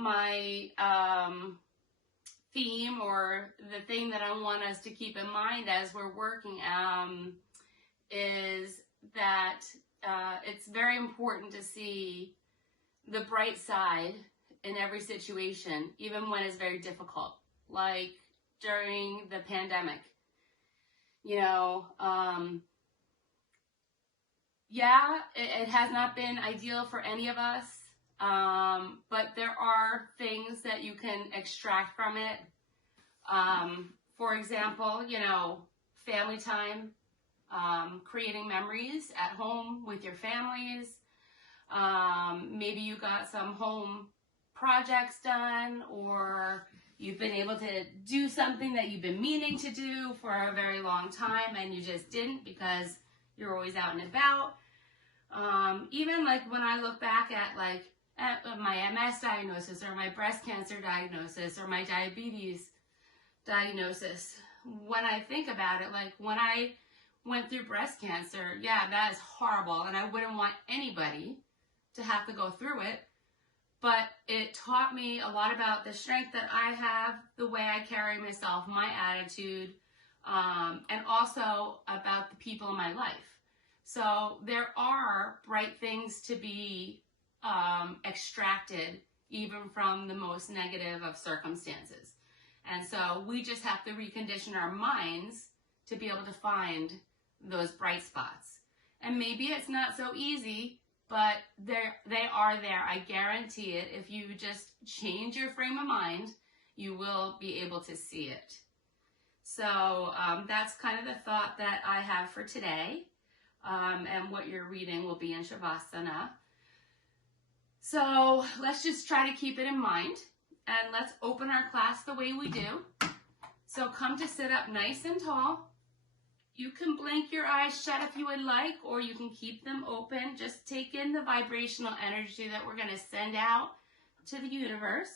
my theme, or the thing that I want us to keep in mind as we're working, is that it's very important to see the bright side in every situation, even when it's very difficult, like during the pandemic. Yeah, it has not been ideal for any of us, but there are things that you can extract from it. For example, family time, creating memories at home with your families. Maybe you got some home projects done, or you've been able to do something that you've been meaning to do for a very long time and you just didn't because you're always out and about. Even like when I look back at my MS diagnosis, or my breast cancer diagnosis, or my diabetes diagnosis, when I think about it, like when I went through breast cancer, yeah, that is horrible, and I wouldn't want anybody to have to go through it. But it taught me a lot about the strength that I have, the way I carry myself, my attitude, and also about the people in my life. So there are bright things to be extracted even from the most negative of circumstances. And so we just have to recondition our minds to be able to find those bright spots. And maybe it's not so easy, but they are there. I guarantee it. If you just change your frame of mind, you will be able to see it. So that's kind of the thought that I have for today. And what you're reading will be in Shavasana. So let's just try to keep it in mind. And let's open our class the way we do. So come to sit up nice and tall. You can blink your eyes shut if you would like, or you can keep them open. Just take in the vibrational energy that we're going to send out to the universe.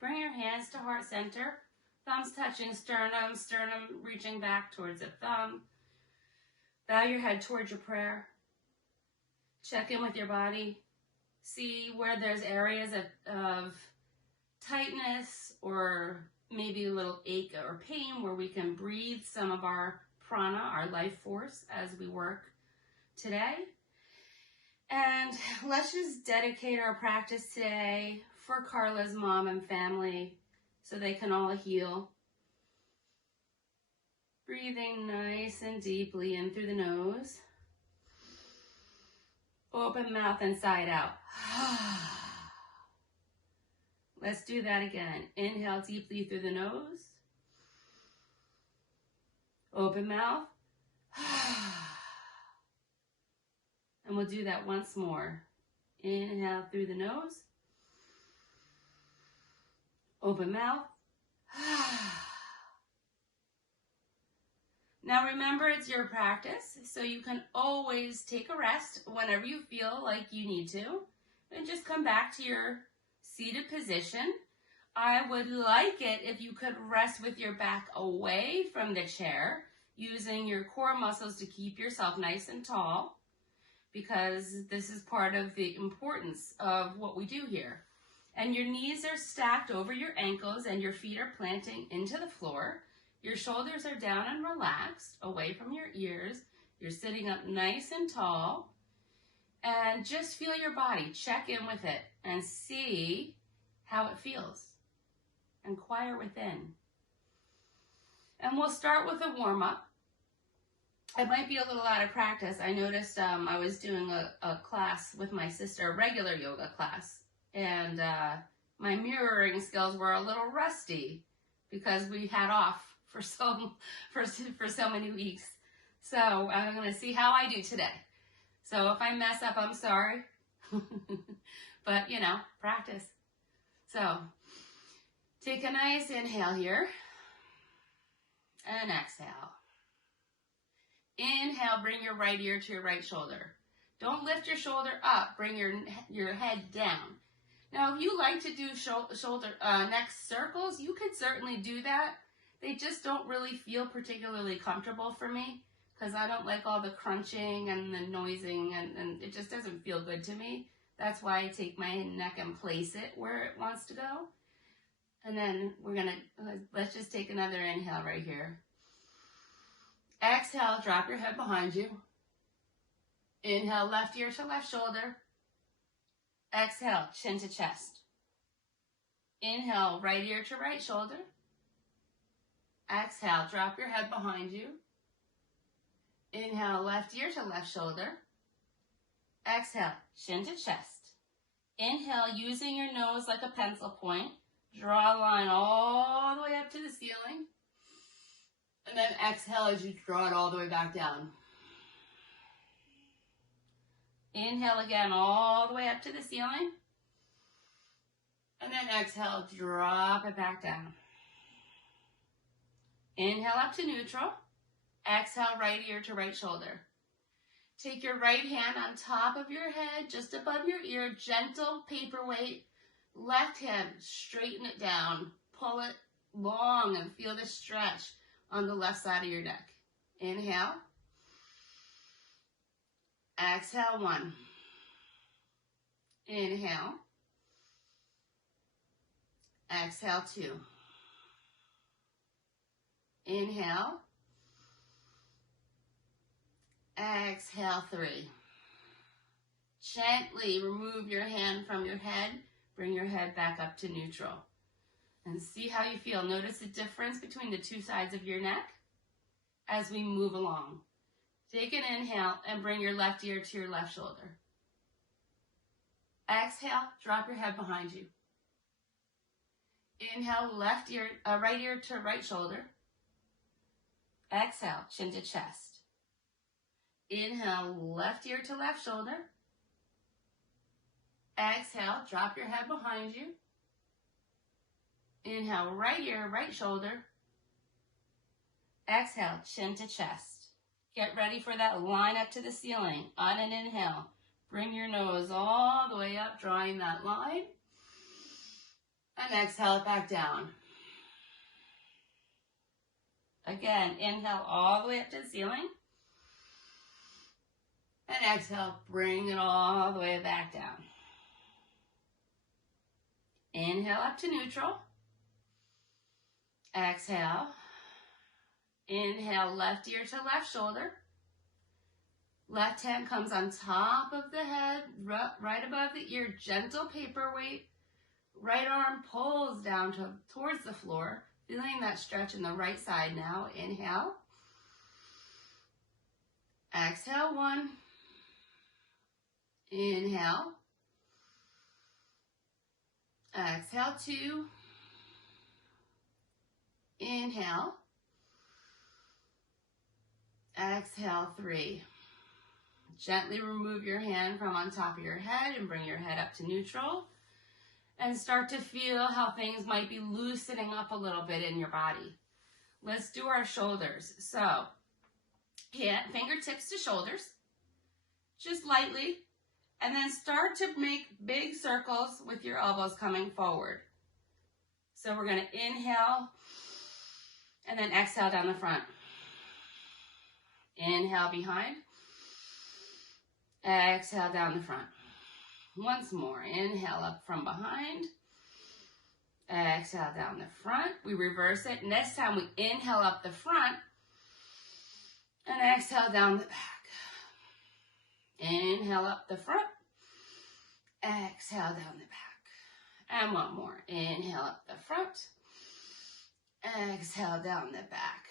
Bring your hands to heart center, thumbs touching sternum, sternum reaching back towards the thumb. Bow your head towards your prayer. Check in with your body. See where there's areas of tightness, or maybe a little ache or pain, where we can breathe some of our prana, our life force, as we work today. And let's just dedicate our practice today for Carla's mom and family so they can all heal. Breathing nice and deeply in through the nose. Open mouth and side out. Let's do that again. Inhale deeply through the nose. Open mouth. And we'll do that once more. Inhale through the nose. Open mouth. Now remember, it's your practice, so you can always take a rest whenever you feel like you need to, and just come back to your seated position. I would like it if you could rest with your back away from the chair, using your core muscles to keep yourself nice and tall. because this is part of the importance of what we do here. And your knees are stacked over your ankles and your feet are planting into the floor. Your shoulders are down and relaxed, away from your ears. You're sitting up nice and tall. And just feel your body. Check in with it and see how it feels. Inquire within. And we'll start with a warm-up. It might be a little out of practice. I noticed I was doing a class with my sister, a regular yoga class, and my mirroring skills were a little rusty because we had off for so many weeks. So I'm going to see how I do today. So if I mess up, I'm sorry. But, you know, practice. So take a nice inhale here and exhale. Inhale, bring your right ear to your right shoulder. Don't lift your shoulder up, bring your head down. Now, if you like to do neck circles, you could certainly do that. They just don't really feel particularly comfortable for me because I don't like all the crunching and the noising, and it just doesn't feel good to me. That's why I take my neck and place it where it wants to go. And then let's just take another inhale right here. Exhale, drop your head behind you. Inhale, left ear to left shoulder. Exhale, chin to chest. Inhale, right ear to right shoulder. Exhale, drop your head behind you. Inhale, left ear to left shoulder. Exhale, chin to chest. Inhale, using your nose like a pencil point. Draw a line all the way up to the ceiling. And then exhale as you draw it all the way back down. Inhale again all the way up to the ceiling. And then exhale, drop it back down. Inhale up to neutral. Exhale, right ear to right shoulder. Take your right hand on top of your head, just above your ear, gentle paperweight. Left hand, straighten it down. Pull it long and feel the stretch on the left side of your neck. Inhale. Exhale, 1. Inhale. Exhale, 2. Inhale. Exhale, 3. Gently remove your hand from your head. Bring your head back up to neutral. And see how you feel. Notice the difference between the two sides of your neck as we move along. Take an inhale and bring your left ear to your left shoulder. Exhale, drop your head behind you. Inhale, right ear to right shoulder. Exhale, chin to chest. Inhale, left ear to left shoulder. Exhale, drop your head behind you. Inhale, right ear, right shoulder. Exhale, chin to chest. Get ready for that line up to the ceiling. On an inhale, bring your nose all the way up, drawing that line. And exhale it back down. Again, inhale all the way up to the ceiling. And exhale, bring it all the way back down. Inhale up to neutral. Exhale. Inhale, left ear to left shoulder. Left hand comes on top of the head, right above the ear, gentle paperweight. Right arm pulls down towards the floor, feeling that stretch in the right side now. Inhale. Exhale, 1. Inhale. Exhale, 2. Inhale. Exhale, 3. Gently remove your hand from on top of your head and bring your head up to neutral. And start to feel how things might be loosening up a little bit in your body. Let's do our shoulders. So, fingertips to shoulders, just lightly. And then start to make big circles with your elbows coming forward. So we're going to inhale and then exhale down the front. Inhale behind. Exhale down the front. Once more, inhale up from behind. Exhale down the front. We reverse it. Next time we inhale up the front and exhale down the back. Inhale up the front. Exhale down the back. And one more. Inhale up the front. Exhale down the back.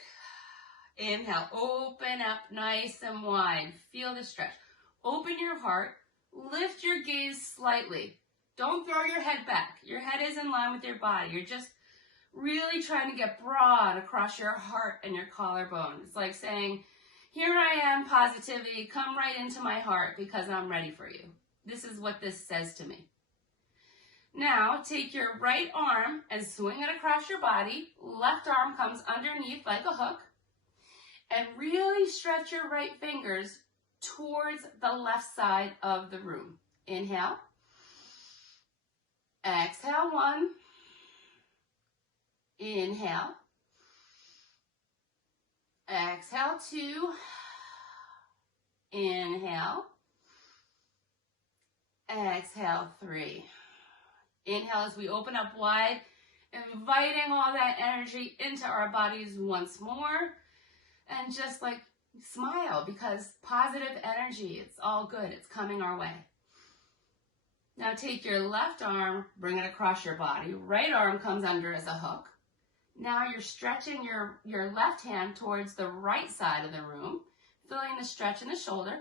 Inhale, open up nice and wide. Feel the stretch. Open your heart. Lift your gaze slightly. Don't throw your head back. Your head is in line with your body. You're just really trying to get broad across your heart and your collarbone. It's like saying, here I am, positivity. Come right into my heart because I'm ready for you. This is what this says to me. Now, take your right arm and swing it across your body. Left arm comes underneath like a hook. And really stretch your right fingers towards the left side of the room. Inhale. Exhale, one. Inhale. Exhale, two. Inhale. Exhale, three. Inhale as we open up wide, inviting all that energy into our bodies once more. And just like smile because positive energy, it's all good. It's coming our way. Now take your left arm, bring it across your body. Right arm comes under as a hook. Now you're stretching your left hand towards the right side of the room, feeling the stretch in the shoulder.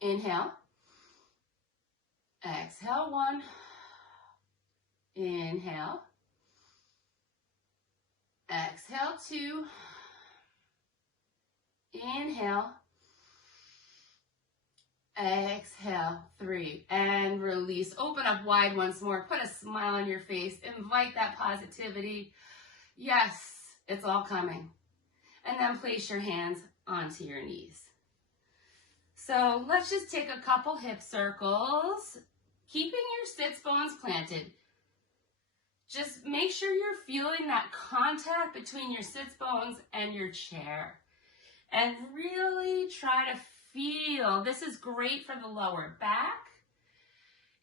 Inhale. Exhale, one. Inhale. Exhale, two. Inhale. Exhale, three. And release. Open up wide once more. Put a smile on your face. Invite that positivity. Yes, it's all coming. And then place your hands onto your knees. So let's just take a couple hip circles, keeping your sits bones planted. Just make sure you're feeling that contact between your sits bones and your chair. And really try to feel, this is great for the lower back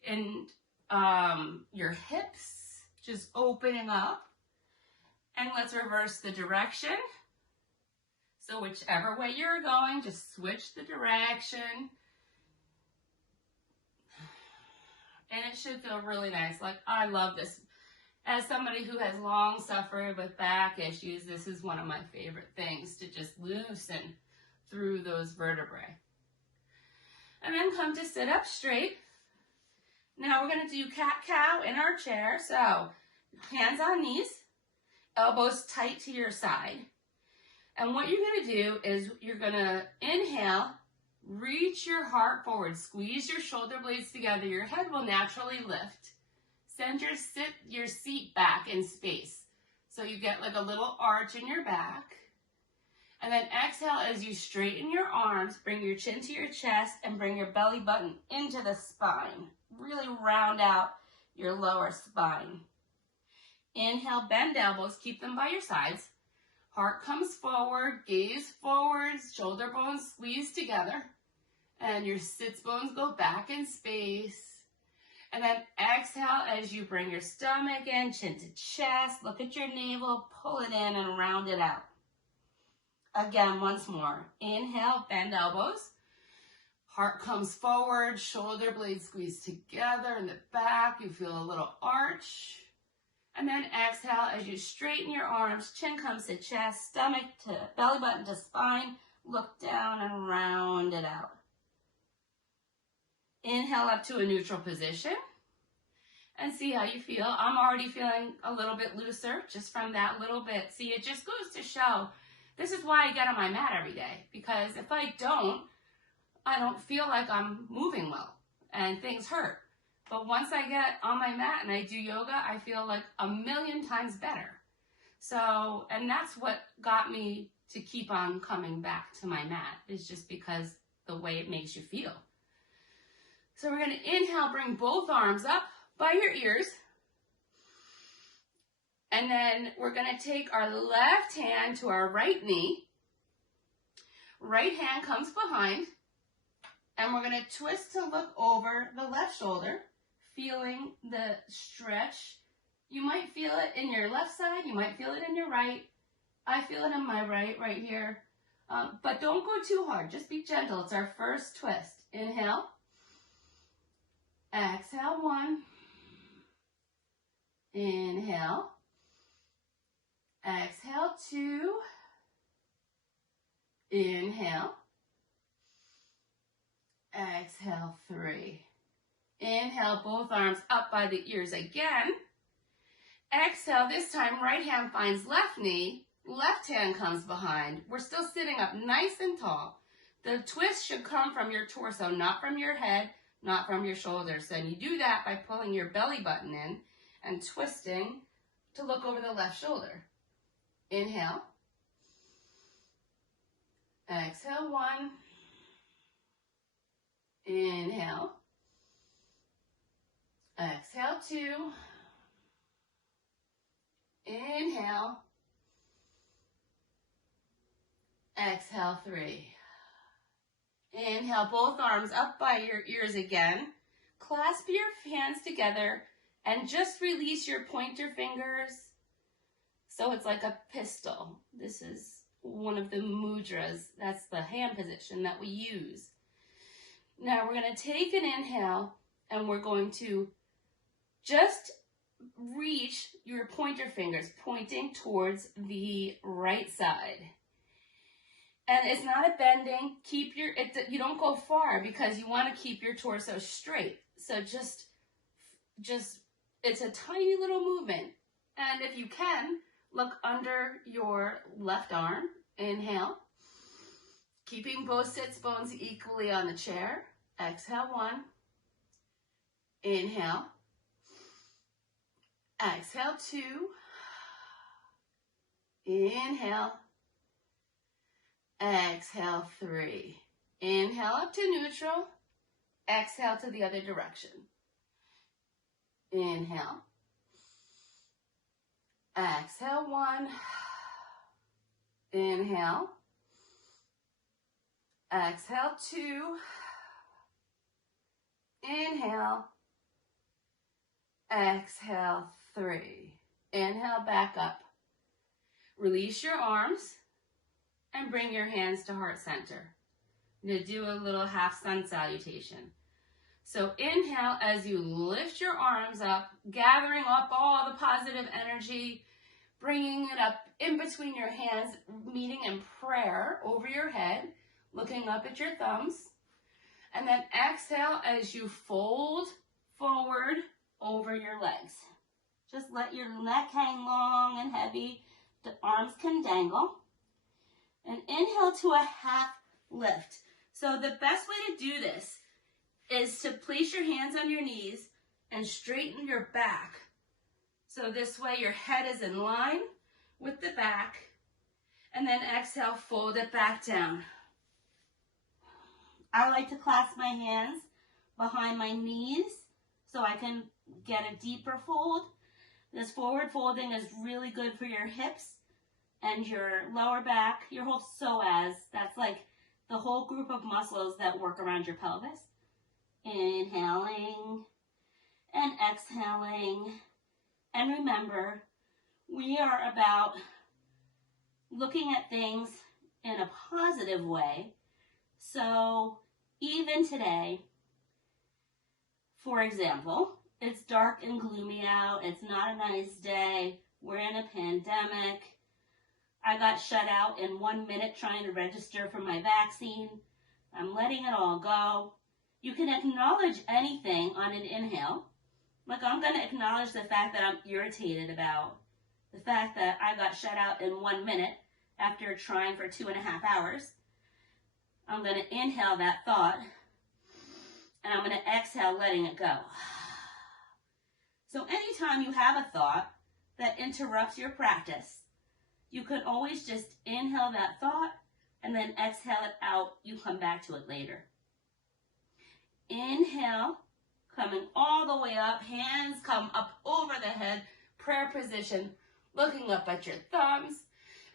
and your hips, just opening up. And let's reverse the direction. So whichever way you're going, just switch the direction. And it should feel really nice. Like, I love this. As somebody who has long suffered with back issues, this is one of my favorite things, to just loosen through those vertebrae. And then come to sit up straight. Now we're going to do cat-cow in our chair. So hands on knees, elbows tight to your side. And what you're going to do is you're going to inhale, reach your heart forward, squeeze your shoulder blades together. Your head will naturally lift. Send your seat back in space. So you get like a little arch in your back. And then exhale as you straighten your arms, bring your chin to your chest and bring your belly button into the spine. Really round out your lower spine. Inhale, bend elbows, keep them by your sides. Heart comes forward, gaze forwards, shoulder bones squeeze together. And your sits bones go back in space. And then exhale as you bring your stomach in, chin to chest, look at your navel, pull it in and round it out. Again, once more. Inhale, bend elbows. Heart comes forward, shoulder blades squeeze together in the back. You feel a little arch. And then exhale as you straighten your arms, chin comes to chest, stomach to belly button to spine. Look down and round it out. Inhale up to a neutral position and see how you feel. I'm already feeling a little bit looser just from that little bit. See, it just goes to show this is why I get on my mat every day, because if I don't feel like I'm moving well and things hurt. But once I get on my mat and I do yoga, I feel like a million times better. So, and that's what got me to keep on coming back to my mat, is just because the way it makes you feel. So we're going to inhale, bring both arms up by your ears. And then we're going to take our left hand to our right knee. Right hand comes behind. And we're going to twist to look over the left shoulder, feeling the stretch. You might feel it in your left side, you might feel it in your right. I feel it in my right here. But don't go too hard, just be gentle. It's our first twist. Inhale. Exhale, 1. Inhale. Exhale, 2. Inhale. Exhale, 3. Inhale, both arms up by the ears again. Exhale, this time right hand finds left knee, left hand comes behind. We're still sitting up nice and tall. The twist should come from your torso, not from your head, not from your shoulders. So you do that by pulling your belly button in and twisting to look over the left shoulder. Inhale. Exhale, 1. Inhale. Exhale, 2. Inhale. Exhale, 3. Inhale, both arms up by your ears again. Clasp your hands together and just release your pointer fingers. So it's like a pistol. This is one of the mudras. That's the hand position that we use. Now we're going to take an inhale and we're going to just reach your pointer fingers pointing towards the right side. And it's not a bending. You don't go far because you want to keep your torso straight. So just it's a tiny little movement. And if you can, look under your left arm. Inhale. Keeping both sits bones equally on the chair. Exhale, 1. Inhale. Exhale, 2. Inhale. Exhale, 3. Inhale up to neutral. Exhale to the other direction. Inhale. Exhale, 1. Inhale. Exhale, 2. Inhale. Exhale, 3. Inhale, back up. Release your arms and bring your hands to heart center. I'm going to do a little half sun salutation. So inhale as you lift your arms up, gathering up all the positive energy, bringing it up in between your hands, meeting in prayer over your head, looking up at your thumbs. And then exhale as you fold forward over your legs. Just let your neck hang long and heavy. The arms can dangle. And inhale to a half lift. So the best way to do this is to place your hands on your knees and straighten your back. So this way your head is in line with the back. And then exhale, fold it back down. I like to clasp my hands behind my knees so I can get a deeper fold. This forward folding is really good for your hips and your lower back, your whole psoas. That's like the whole group of muscles that work around your pelvis. Inhaling and exhaling. And remember, we are about looking at things in a positive way. So even today, for example, it's dark and gloomy out. It's not a nice day. We're in a pandemic. I got shut out in 1 minute trying to register for my vaccine. I'm letting it all go. You can acknowledge anything on an inhale. Like I'm going to acknowledge the fact that I'm irritated about the fact that I got shut out in 1 minute after trying for 2.5 hours. I'm going to inhale that thought, and I'm going to exhale, letting it go. So anytime you have a thought that interrupts your practice, you can always just inhale that thought and then exhale it out. You come back to it later. Inhale, coming all the way up, hands come up over the head, prayer position, looking up at your thumbs,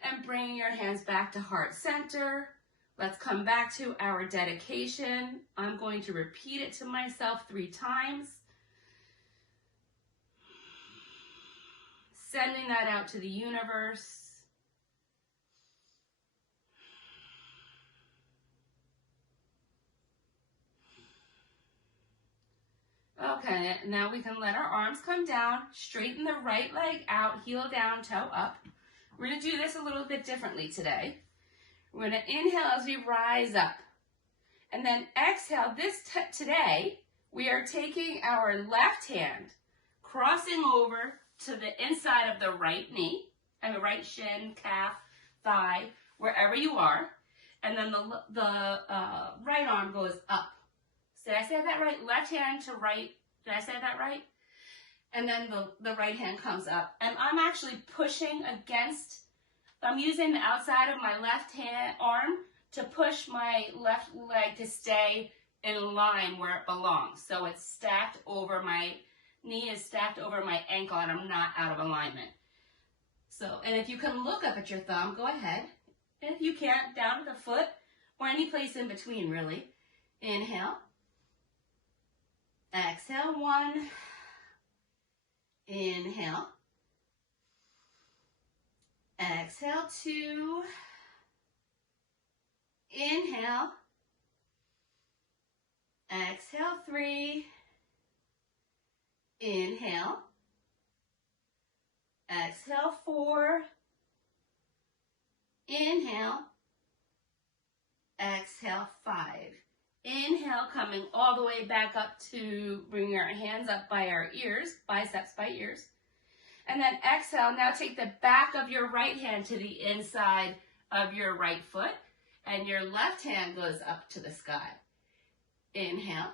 and bringing your hands back to heart center. Let's come back to our dedication. I'm going to repeat it to myself 3 times. Sending that out to the universe. Okay, now we can let our arms come down, straighten the right leg out, heel down, toe up. We're going to do this a little bit differently today. We're going to inhale as we rise up. And then exhale. Today, we are taking our left hand, crossing over to the inside of the right knee, and the right shin, calf, thigh, wherever you are. And then the right arm goes up. Did I say that right? Left hand to right. Did I say that right? And then the right hand comes up. And I'm actually pushing against, I'm using the outside of my left hand arm to push my left leg to stay in line where it belongs. So it's stacked over, my knee is stacked over my ankle and I'm not out of alignment. So, and if you can look up at your thumb, go ahead. And if you can't, down to the foot or any place in between, really. Inhale. Exhale, 1. Inhale. Exhale, 2. Inhale. Exhale, 3. Inhale. Exhale, 4. Inhale. Exhale, 5. Inhale, coming all the way back up to bring our hands up by our ears, biceps by ears. And then exhale, now take the back of your right hand to the inside of your right foot, and your left hand goes up to the sky. Inhale,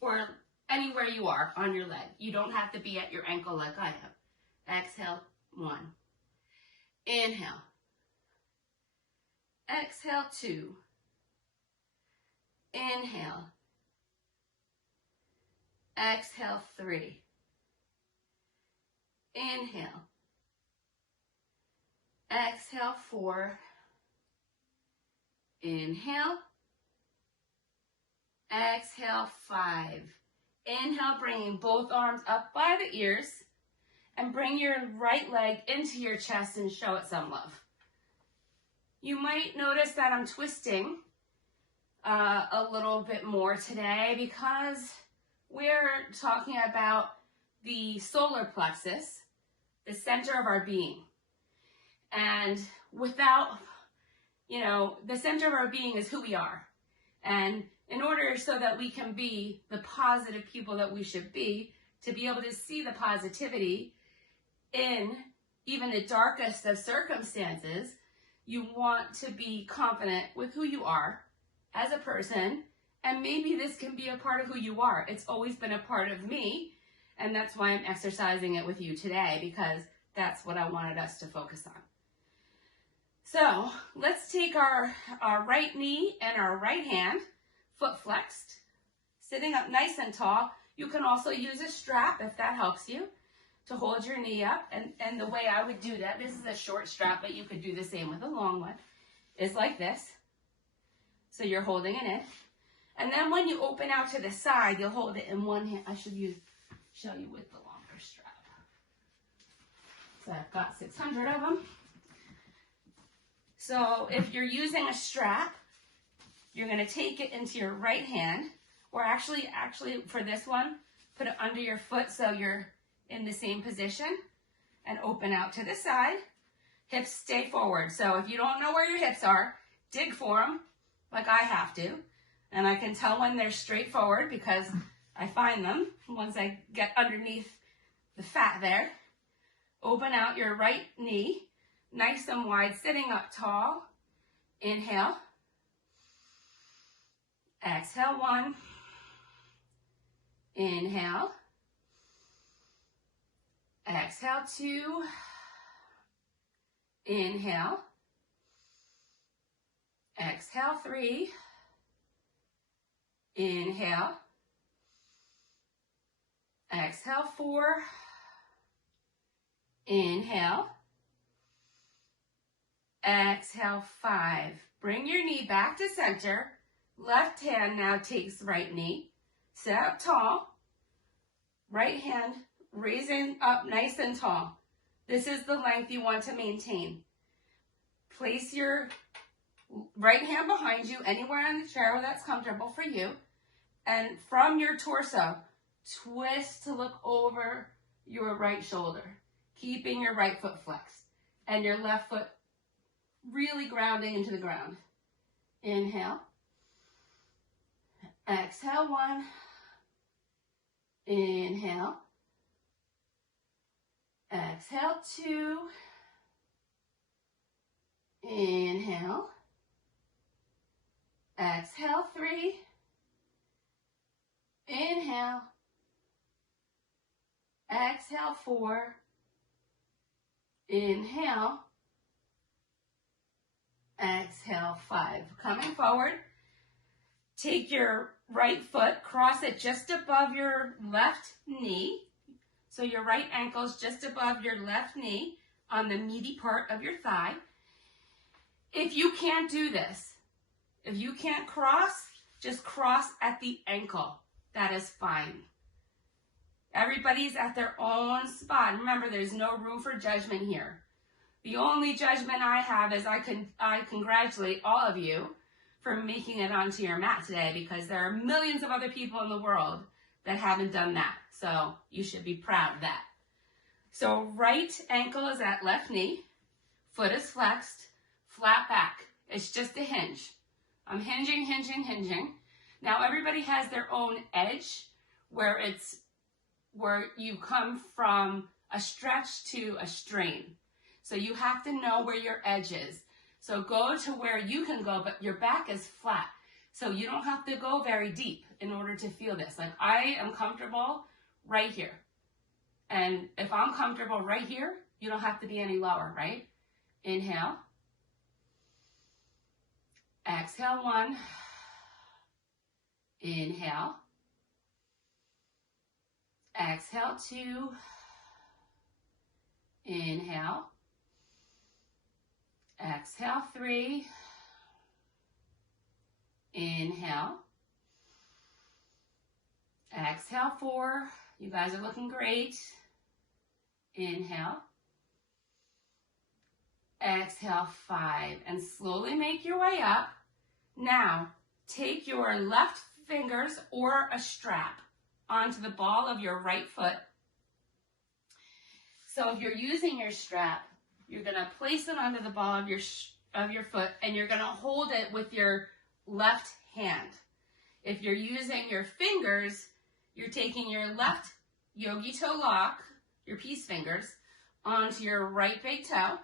or anywhere you are on your leg. You don't have to be at your ankle like I am. Exhale, 1. Inhale. Exhale, 2. Inhale. Exhale, 3. Inhale. Exhale, 4. Inhale. Exhale, 5. Inhale, bringing both arms up by the ears, and bring your right leg into your chest and show it some love. You might notice that I'm twisting a little bit more today because we're talking about the solar plexus, the center of our being. And without, the center of our being is who we are. And in order so that we can be the positive people that we should be, to be able to see the positivity in even the darkest of circumstances, you want to be confident with who you are as a person, and maybe this can be a part of who you are. It's always been a part of me, and that's why I'm exercising it with you today, because that's what I wanted us to focus on. So let's take our right knee and our right hand, foot flexed, sitting up nice and tall. You can also use a strap if that helps you to hold your knee up. And the way I would do that, this is a short strap, but you could do the same with a long one, is like this. So you're holding it in. And then when you open out to the side, you'll hold it in one hand. I should show you with the longer strap. So I've got 600 of them. So if you're using a strap, you're going to take it into your right hand, or actually for this one, put it under your foot so you're in the same position, and open out to the side. Hips stay forward. So if you don't know where your hips are, dig for them like I have to. And I can tell when they're straight forward because I find them once I get underneath the fat there. Open out your right knee, nice and wide, sitting up tall. Inhale. Exhale, 1. Inhale. Exhale, 2. Inhale. Exhale, 3. Inhale. Exhale, 4. Inhale. Exhale, 5. Bring your knee back to center. Left hand now takes right knee. Sit up tall. Right hand raising up nice and tall. This is the length you want to maintain. Place your right hand behind you, anywhere on the chair where that's comfortable for you. And from your torso, twist to look over your right shoulder, keeping your right foot flexed and your left foot really grounding into the ground. Inhale. Exhale, 1. Inhale. Exhale, 2. Inhale. Exhale, 3. Inhale. Exhale, 4. Inhale. Exhale, 5. Coming forward. Take your right foot, cross it just above your left knee. So your right ankle is just above your left knee on the meaty part of your thigh. If you can't do this, if you can't cross, just cross at the ankle. That is fine. Everybody's at their own spot. Remember, there's no room for judgment here. The only judgment I have is I congratulate all of you for making it onto your mat today, because there are millions of other people in the world that haven't done that. So you should be proud of that. So right ankle is at left knee, foot is flexed, flat back. It's just a hinge. I'm hinging, hinging, hinging. Now everybody has their own edge where you come from a stretch to a strain. So you have to know where your edge is. So go to where you can go, but your back is flat. So you don't have to go very deep in order to feel this. Like, I am comfortable right here. And if I'm comfortable right here, you don't have to be any lower, right? Inhale. Exhale, 1. Inhale. Exhale, 2. Inhale. Exhale, 3. Inhale. Exhale, 4. You guys are looking great. Inhale. Exhale, 5. And slowly make your way up. Now, take your left fingers or a strap onto the ball of your right foot. So if you're using your strap, you're going to place it onto the ball of your foot, and you're going to hold it with your left hand. If you're using your fingers, you're taking your left yogi toe lock, your peace fingers, onto your right big toe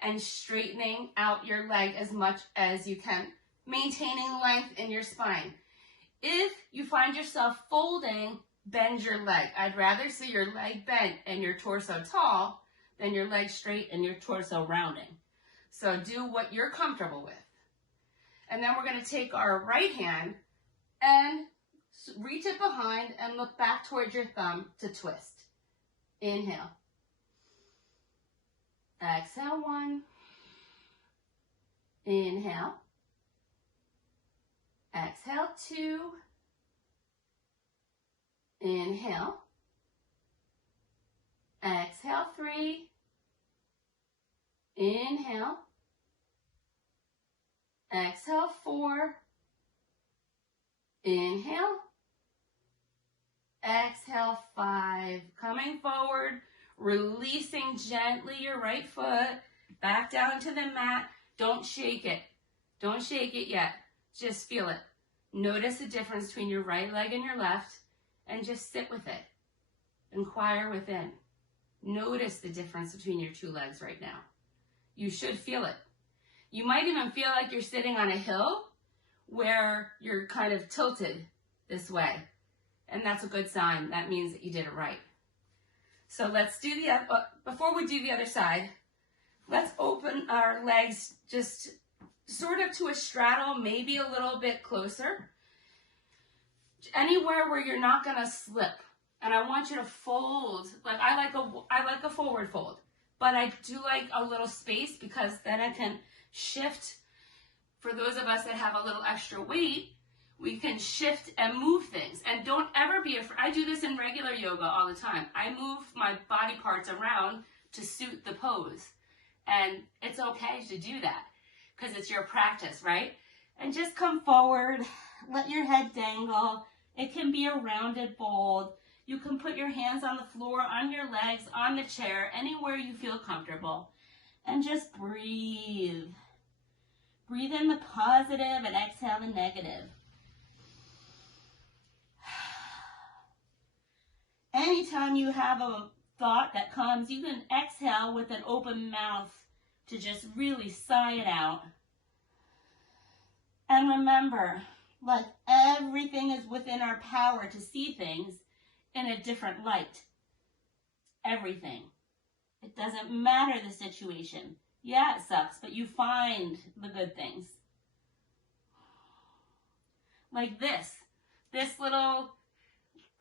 and straightening out your leg as much as you can, maintaining length in your spine. If you find yourself folding, bend your leg. I'd rather see your leg bent and your torso tall than your leg straight and your torso rounding. So do what you're comfortable with. And then we're going to take our right hand and reach it behind and look back towards your thumb to twist. Inhale. Exhale, 1. Inhale. Exhale, 2. Inhale. Exhale, 3. Inhale. Exhale, 4. Inhale. Exhale, 5. Coming forward, releasing gently your right foot back down to the mat. Don't shake it. Don't shake it yet. Just feel it. Notice the difference between your right leg and your left, and just sit with it. Inquire within. Notice the difference between your two legs right now. You should feel it. You might even feel like you're sitting on a hill where you're kind of tilted this way. And that's a good sign. That means that you did it right. So let's do the other, before we do the other side, let's open our legs just sort of to a straddle, maybe a little bit closer. Anywhere where you're not going to slip. And I want you to fold. Like I like a forward fold, but I do like a little space because then I can shift for those of us that have a little extra weight, we can shift and move things. And don't ever be afraid. I do this in regular yoga all the time. I move my body parts around to suit the pose. And it's okay to do that because it's your practice, right? And just come forward, let your head dangle. It can be a rounded bowl. You can put your hands on the floor, on your legs, on the chair, anywhere you feel comfortable. And just breathe. Breathe in the positive and exhale the negative. Anytime you have a thought that comes, you can exhale with an open mouth to just really sigh it out. And remember, like everything is within our power to see things in a different light. Everything. It doesn't matter the situation. Yeah, it sucks, but you find the good things. Like this little,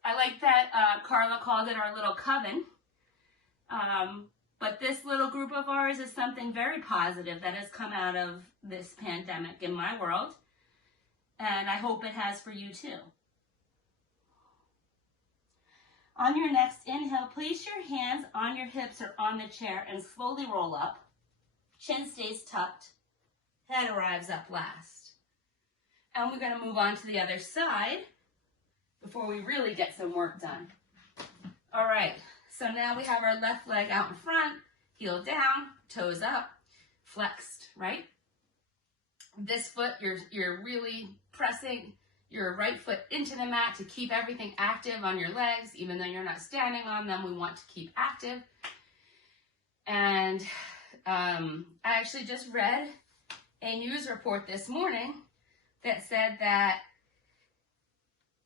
I like that Carla called it our little coven. But this little group of ours is something very positive that has come out of this pandemic in my world. And I hope it has for you too. On your next inhale, place your hands on your hips or on the chair and slowly roll up. Chin stays tucked. Head arrives up last. And we're going to move on to the other side before we really get some work done. All right. So now we have our left leg out in front, heel down, toes up, flexed, right? This foot, you're really pressing your right foot into the mat to keep everything active on your legs. Even though you're not standing on them, we want to keep active. And I actually just read a news report this morning that said that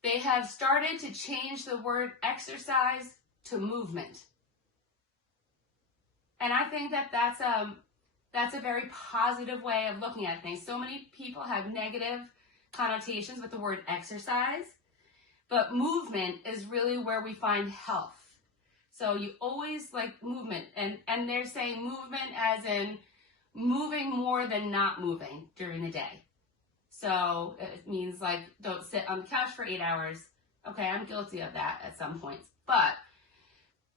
they have started to change the word exercise to movement. And I think that that's a very positive way of looking at things. So many people have negative connotations with the word exercise, but movement is really where we find health. So you always like movement, and they're saying movement as in moving more than not moving during the day. So it means like don't sit on the couch for 8 hours. Okay, I'm guilty of that at some points, but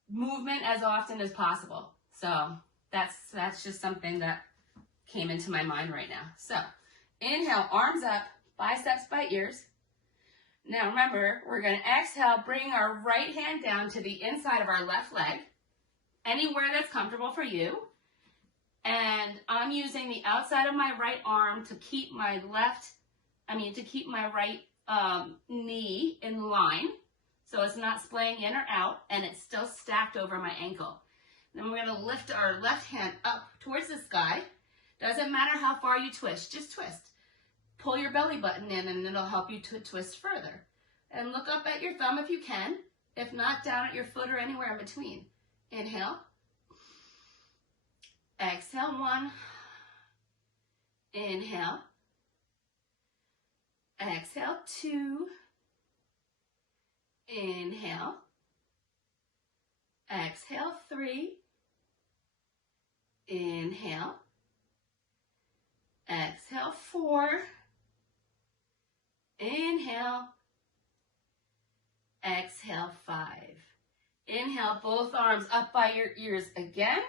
movement as often as possible. So that's just something that came into my mind right now. So inhale, arms up, biceps by ears. Now remember, we're going to exhale, bring our right hand down to the inside of our left leg, anywhere that's comfortable for you. And I'm using the outside of my right arm to keep my right knee in line. So it's not splaying in or out, and it's still stacked over my ankle. Then we're going to lift our left hand up towards the sky. Doesn't matter how far you twist, just twist. Pull your belly button in, and it'll help you to twist further. And look up at your thumb if you can. If not, down at your foot or anywhere in between. Inhale. Exhale, 1. Inhale. Exhale, 2. Inhale. Exhale, 3. Inhale. Exhale, 4. Inhale. Exhale, 5. Inhale, both arms up by your ears again.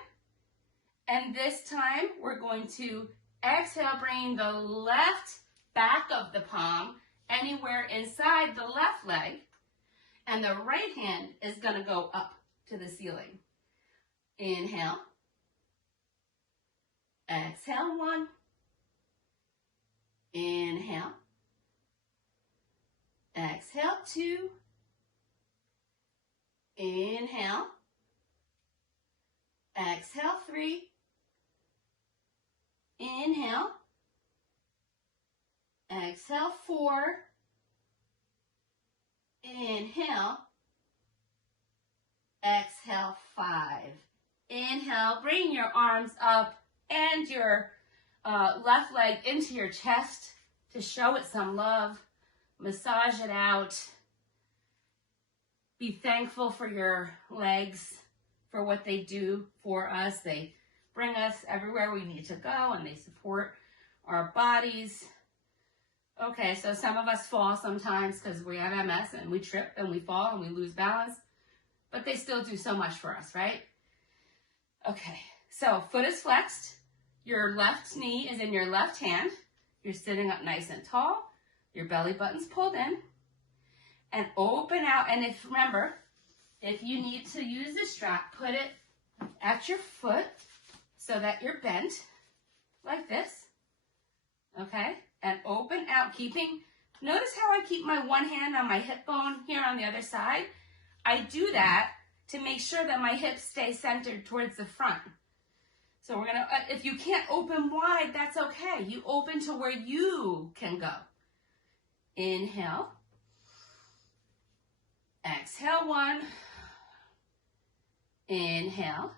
And this time, we're going to exhale, bringing the left back of the palm anywhere inside the left leg. And the right hand is going to go up to the ceiling. Inhale. Exhale, 1. Inhale. Exhale, 2. Inhale. Exhale, 3. Inhale. Exhale, 4. Inhale. Exhale, 5. Inhale, bring your arms up and your left leg into your chest to show it some love. Massage it out. Be thankful for your legs, for what they do for us. They bring us everywhere we need to go, and they support our bodies. Okay, so some of us fall sometimes because we have MS and we trip and we fall and we lose balance, but they still do so much for us, right? Okay, so foot is flexed. Your left knee is in your left hand. You're sitting up nice and tall. Your belly button's pulled in. And open out. And remember, if you need to use the strap, put it at your foot so that you're bent like this. Okay? And open out, notice how I keep my one hand on my hip bone here on the other side? I do that to make sure that my hips stay centered towards the front. So we're gonna, if you can't open wide, that's okay. You open to where you can go. Inhale. Exhale, 1. Inhale.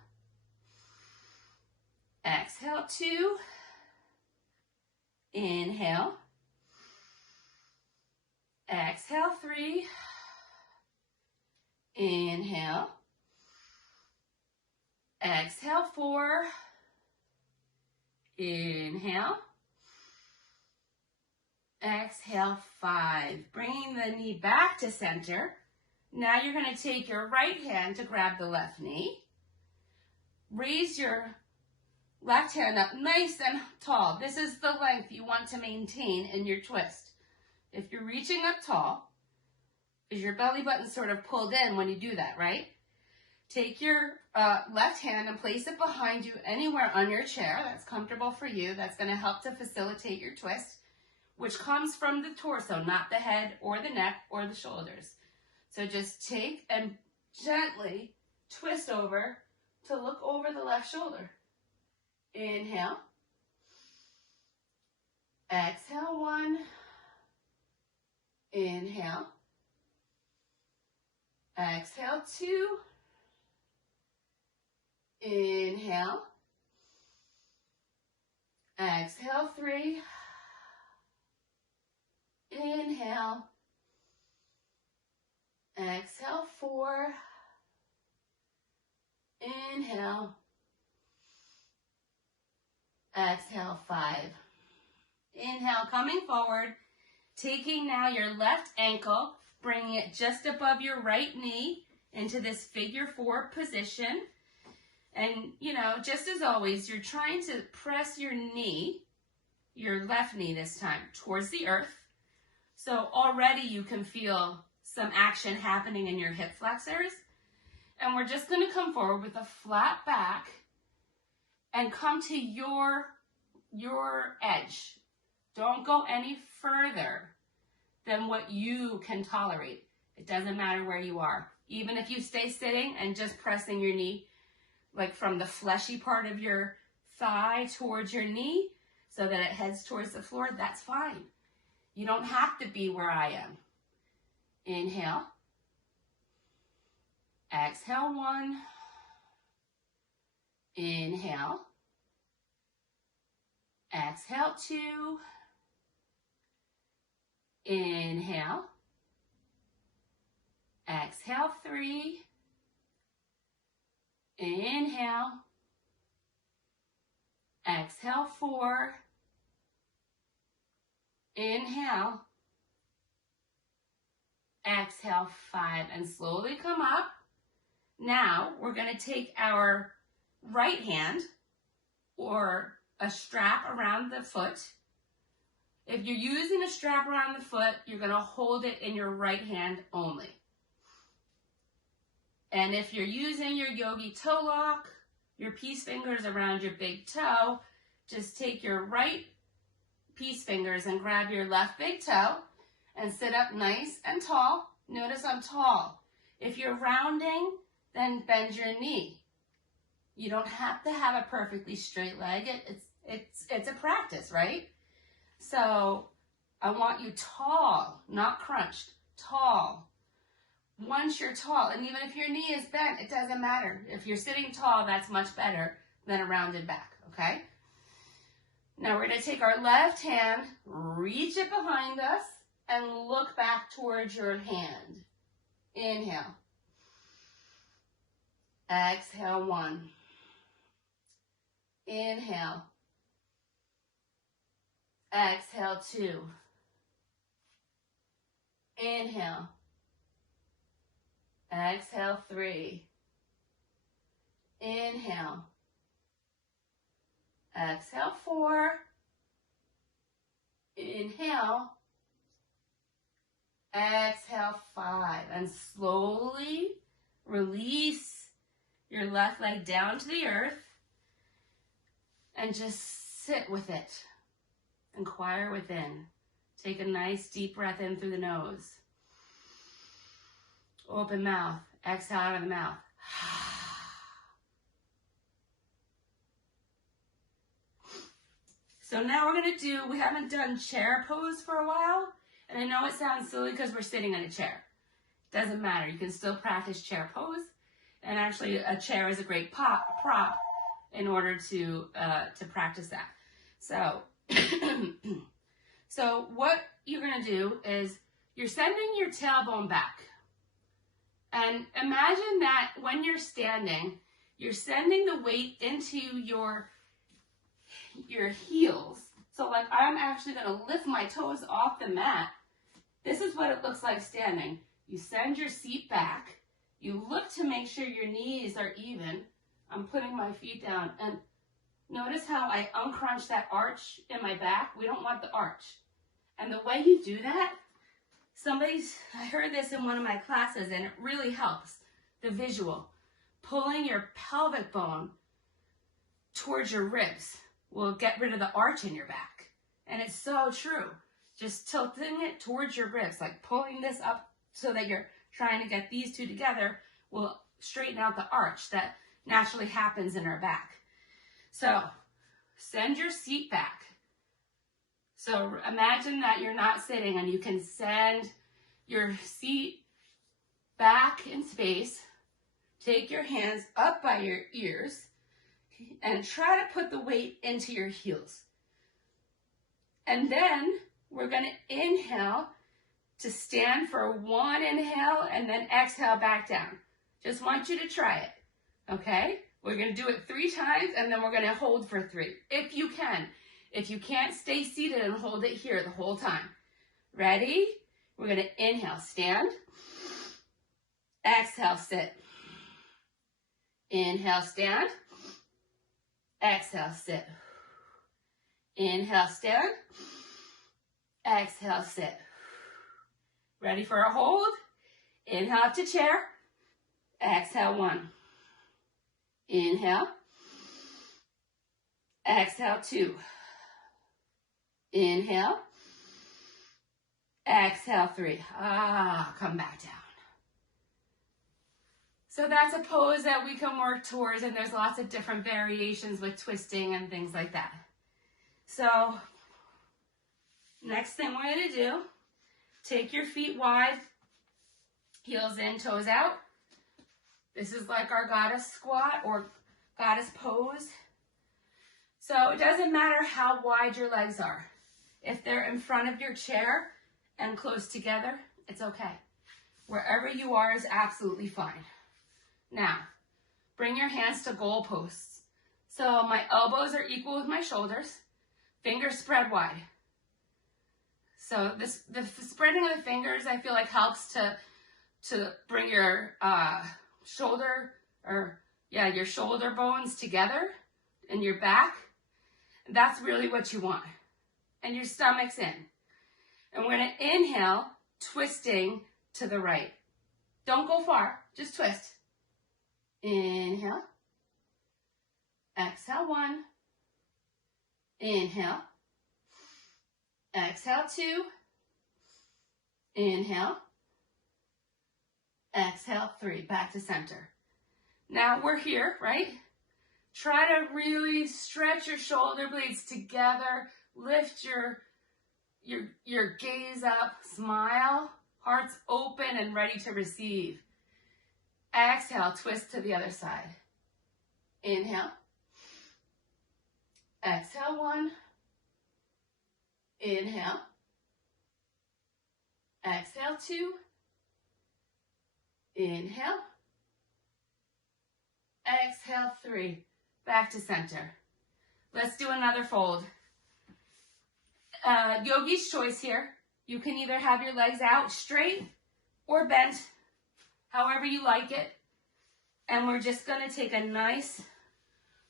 Exhale, 2. Inhale. Exhale, 3. Inhale. Exhale, 4. Inhale. Exhale, 5. Bringing the knee back to center. Now you're going to take your right hand to grab the left knee. Raise your left hand up nice and tall. This is the length you want to maintain in your twist. If you're reaching up tall, is your belly button sort of pulled in when you do that, right? Take your left hand and place it behind you anywhere on your chair that's comfortable for you. That's going to help to facilitate your twist, which comes from the torso, not the head or the neck or the shoulders. So just take and gently twist over to look over the left shoulder. Inhale. Exhale, 1. Inhale. Exhale, 2. Inhale. Exhale, 3. Inhale. Exhale, 4. Inhale. Exhale, 5. Inhale, coming forward, taking now your left ankle, bringing it just above your right knee into this figure 4 position. And, you know, just as always, you're trying to press your knee, your left knee this time, towards the earth. So already you can feel some action happening in your hip flexors. And we're just going to come forward with a flat back and come to your edge. Don't go any further than what you can tolerate. It doesn't matter where you are. Even if you stay sitting and just pressing your knee, like from the fleshy part of your thigh towards your knee so that it heads towards the floor, that's fine. You don't have to be where I am. Inhale. Exhale, 1. Inhale. Exhale, 2. Inhale. Exhale, 3. Inhale. Exhale, 4. Inhale. Exhale, 5. And slowly come up. Now we're going to take our right hand or a strap around the foot. If you're using a strap around the foot, you're going to hold it in your right hand only. And if you're using your yogi toe lock, your peace fingers around your big toe, just take your right peace fingers and grab your left big toe and sit up nice and tall. Notice I'm tall. If you're rounding, then bend your knee. You don't have to have a perfectly straight leg. It's a practice, right? So I want you tall, not crunched, tall. Once you're tall, and even if your knee is bent, it doesn't matter. If you're sitting tall, that's much better than a rounded back, okay? Now we're going to take our left hand, reach it behind us, and look back towards your hand. Inhale. Exhale, 1. Inhale. Exhale, 2. Inhale. Exhale, 3. Inhale. Exhale, 4. Inhale. Exhale, 5. And slowly release your left leg down to the earth and just sit with it. Inquire within. Take a nice deep breath in through the nose. Open mouth. Exhale out of the mouth. So now we're going to do, we haven't done chair pose for a while. And I know it sounds silly because we're sitting in a chair. Doesn't matter. You can still practice chair pose. And actually a chair is a great prop in order to practice that. So, so what you're going to do is you're sending your tailbone back. And imagine that when you're standing, you're sending the weight into your heels. So like I'm actually going to lift my toes off the mat. This is what it looks like standing. You send your seat back. You look to make sure your knees are even. I'm putting my feet down. And notice how I uncrunch that arch in my back. We don't want the arch. And the way you do that, I heard this in one of my classes and it really helps. The visual. Pulling your pelvic bone towards your ribs will get rid of the arch in your back. And it's so true. Just tilting it towards your ribs, like pulling this up so that you're trying to get these two together will straighten out the arch that naturally happens in our back. So send your seat back. So imagine that you're not sitting and you can send your seat back in space. Take your hands up by your ears and try to put the weight into your heels. And then we're going to inhale to stand for 1 inhale and then exhale back down. Just want you to try it, okay? We're going to do it 3 times and then we're going to hold for 3, if you can. If you can't, stay seated and hold it here the whole time. Ready? We're going to inhale, stand. Exhale, sit. Inhale, stand. Exhale, sit. Inhale, stand. Exhale, sit. Ready for a hold? Inhale up to chair. Exhale, 1. Inhale. Exhale, 2. Inhale. Exhale, 3. Come back down. So that's a pose that we can work towards, and there's lots of different variations with twisting and things like that. So next thing we're going to do, take your feet wide, heels in, toes out. This is like our goddess squat or goddess pose. So it doesn't matter how wide your legs are. If they're in front of your chair and close together, it's okay. Wherever you are is absolutely fine. Now, bring your hands to goalposts. So my elbows are equal with my shoulders, fingers spread wide. So the spreading of the fingers, I feel like helps to bring your your shoulder bones together in your back. That's really what you want. And your stomach's in. And we're going to inhale, twisting to the right. Don't go far, just twist. Inhale. Exhale, 1. Inhale. Exhale, 2. Inhale. Exhale, 3. Back to center. Now we're here, right? Try to really stretch your shoulder blades together. Lift your gaze up. Smile. Heart's open and ready to receive. Exhale, twist to the other side. Inhale. Exhale, 1. Inhale. Exhale, 2. Inhale. Exhale, 3. Back to center. Let's do another fold. Yogi's choice here. You can either have your legs out straight or bent, however you like it. And we're just going to take a nice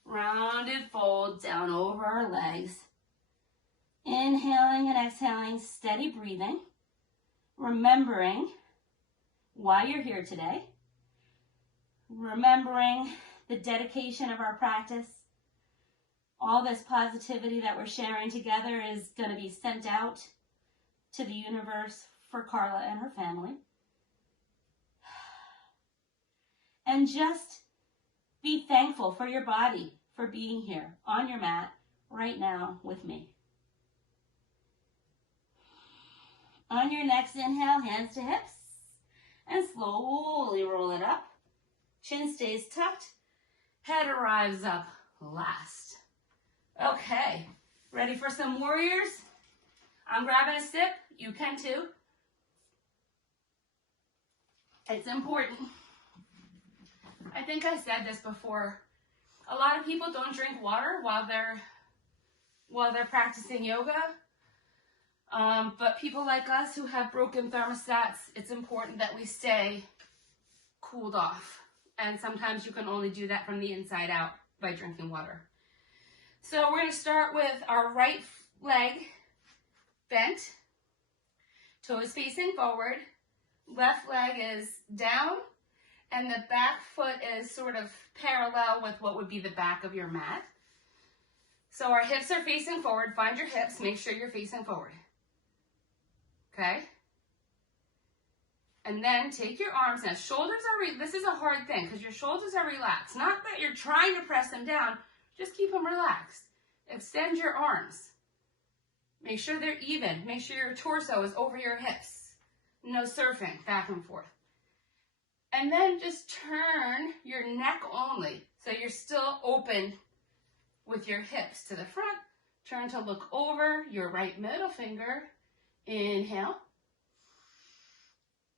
rounded fold down over our legs. Inhaling and exhaling, steady breathing. Remembering why you're here today. Remembering the dedication of our practice. All this positivity that we're sharing together is going to be sent out to the universe for Carla and her family. And just be thankful for your body for being here on your mat right now with me. On your next inhale, hands to hips, and slowly roll it up. Chin stays tucked, head arrives up last. Okay, ready for some warriors? I'm grabbing a sip, you can too. It's important. I think I said this before. A lot of people don't drink water while they're practicing yoga. But people like us who have broken thermostats, it's important that we stay cooled off. And sometimes you can only do that from the inside out by drinking water. So we're going to start with our right leg bent, toes facing forward, left leg is down, and the back foot is sort of parallel with what would be the back of your mat. So our hips are facing forward. Find your hips. Make sure you're facing forward. Okay? And then take your arms. Now, shoulders are, this is a hard thing because your shoulders are relaxed. Not that you're trying to press them down. Just keep them relaxed. Extend your arms. Make sure they're even. Make sure your torso is over your hips. No surfing back and forth. And then just turn your neck only. So you're still open with your hips to the front. Turn to look over your right middle finger. Inhale.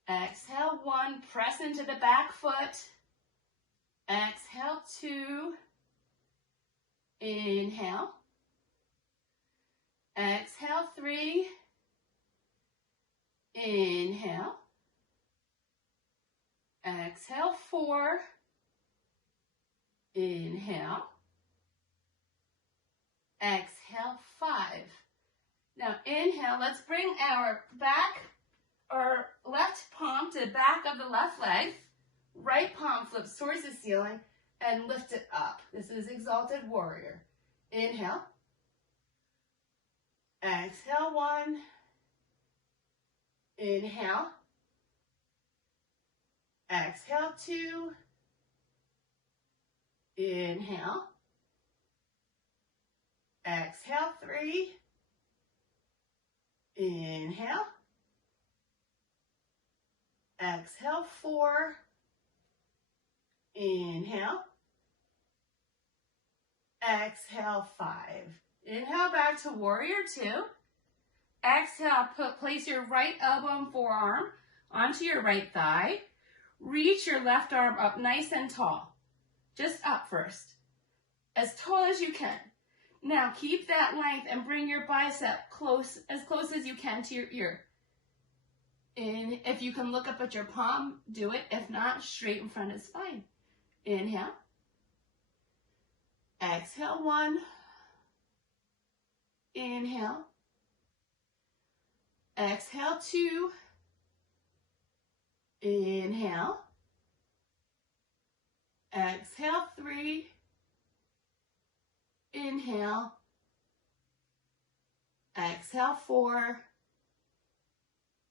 Exhale, 1. Press into the back foot. Exhale, 2. Inhale. Exhale, 3. Inhale. Exhale, 4. Inhale. Exhale, 5. Now inhale, let's bring our left palm to the back of the left leg. Right palm flips towards the ceiling and lift it up. This is Exalted Warrior. Inhale. Exhale, 1. Inhale. Exhale, 2. Inhale. Exhale, 3. Inhale. Exhale, 4. Inhale. Exhale, 5. Inhale back to Warrior 2. Exhale, place your right elbow and forearm onto your right thigh. Reach your left arm up nice and tall. Just up first. As tall as you can. Now keep that length and bring your bicep as close as you can to your ear. And if you can look up at your palm, do it. If not, straight in front is fine. Inhale. Exhale, 1. Inhale. Exhale, 2. Inhale. Exhale, 3. Inhale. Exhale, 4.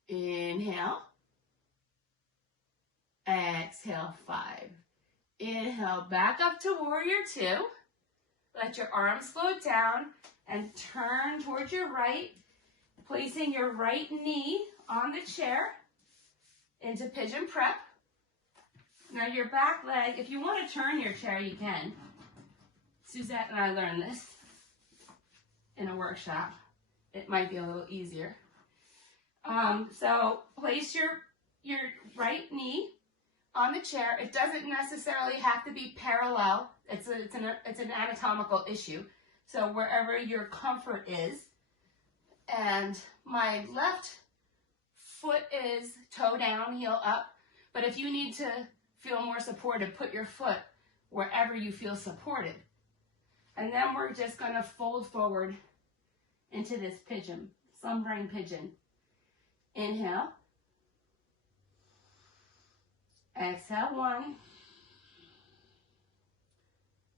Inhale. Exhale, 5. Inhale, back up to Warrior 2. Let your arms float down and turn towards your right, placing your right knee on the chair into Pigeon Prep. Now your back leg, if you want to turn your chair, you can. Suzette and I learned this in a workshop. It might be a little easier. So place your right knee on the chair. It doesn't necessarily have to be parallel. It's an anatomical issue. So wherever your comfort is, And my left foot is toe down, heel up. But if you need to feel more supported, put your foot wherever you feel supported. And then we're just going to fold forward into this pigeon, sunbrain pigeon. Inhale. Exhale, 1.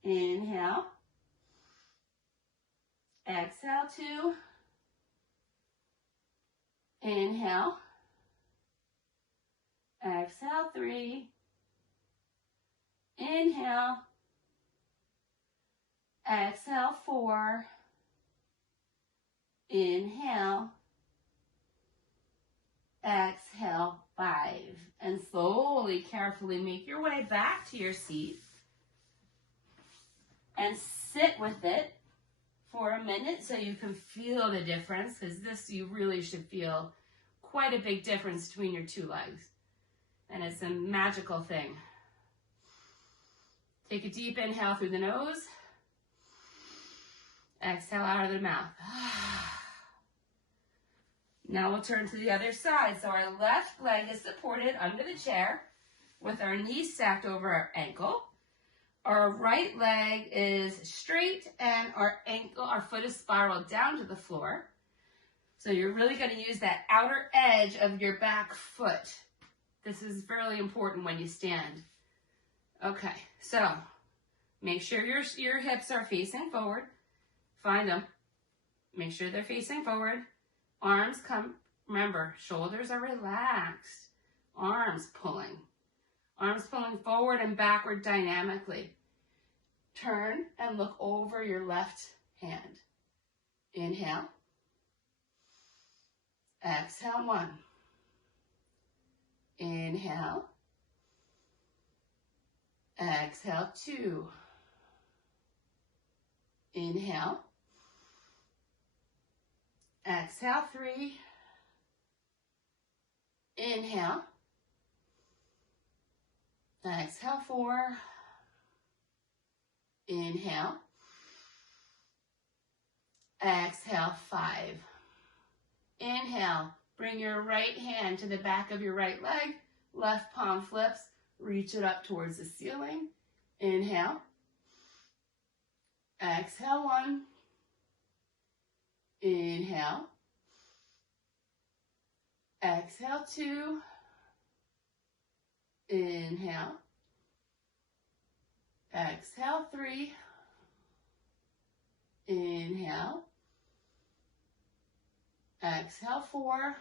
Inhale. Exhale, 2. Inhale. Exhale, 3. Inhale. Exhale, 4. Inhale. Exhale, 5. And slowly, carefully make your way back to your seat. And sit with it for a minute so you can feel the difference, because this, you really should feel quite a big difference between your two legs. And it's a magical thing. Take a deep inhale through the nose. Exhale out of the mouth. Now we'll turn to the other side. So our left leg is supported under the chair with our knees stacked over our ankle. Our right leg is straight and our foot is spiraled down to the floor. So you're really going to use that outer edge of your back foot. This is really important when you stand. Okay, so make sure your hips are facing forward. Find them. Make sure they're facing forward. Arms come, remember, shoulders are relaxed. Arms pulling. Arms pulling forward and backward dynamically. Turn and look over your left hand. Inhale. Exhale, 1. Inhale. Exhale, 2. Inhale. Exhale, 3. Inhale. Exhale, 4. Inhale. Exhale, 5. Inhale. Bring your right hand to the back of your right leg. Left palm flips. Reach it up towards the ceiling. Inhale. Exhale, 1. Inhale. Exhale, 2. Inhale. Exhale, 3. Inhale. Exhale, 4.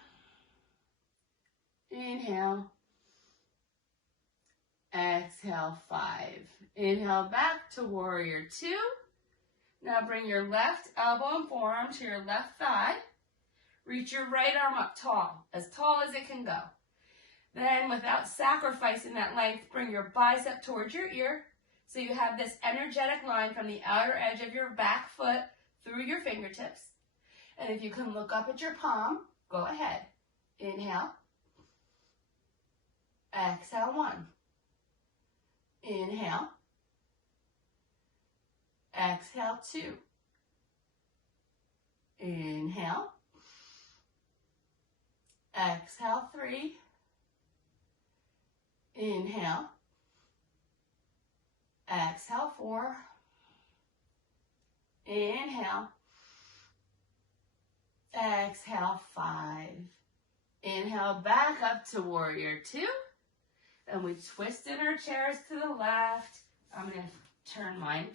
Inhale. Exhale, 5. Inhale back to warrior 2. Now bring your left elbow and forearm to your left thigh. Reach your right arm up tall as it can go. Then, without sacrificing that length, bring your bicep towards your ear so you have this energetic line from the outer edge of your back foot through your fingertips. And if you can look up at your palm, go ahead. Inhale. Exhale, 1. Inhale. Exhale, 2. Inhale. Exhale, 3. Inhale. Exhale, 4. Inhale. Exhale, 5. Inhale back up to warrior 2. And we twist in our chairs to the left. I'm going to turn mine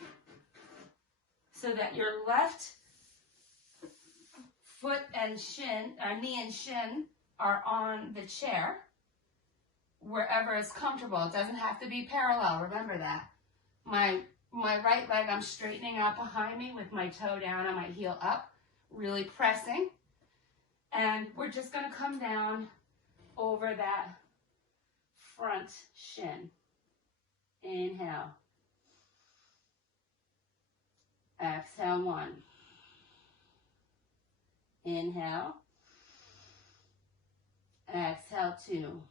so that your left foot and shin, knee and shin are on the chair wherever is comfortable. It doesn't have to be parallel. Remember that. My right leg, I'm straightening out behind me with my toe down and my heel up, really pressing. And we're just going to come down over that front shin. Inhale. Exhale, 1. Inhale. Exhale, 2.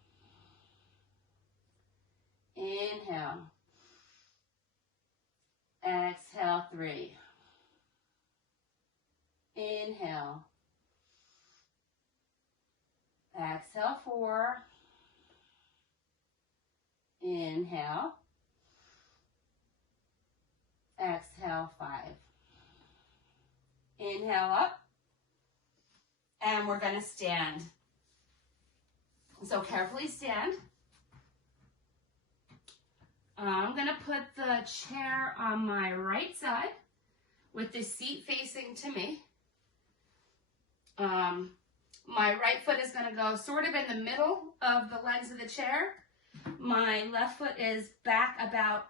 Inhale. Exhale, 3. Inhale. Exhale 4. Inhale. Exhale 5. Inhale up. And we're going to stand. So carefully stand. I'm going to put the chair on my right side with the seat facing to me. My right foot is going to go sort of in the middle of the legs of the chair. My left foot is back about,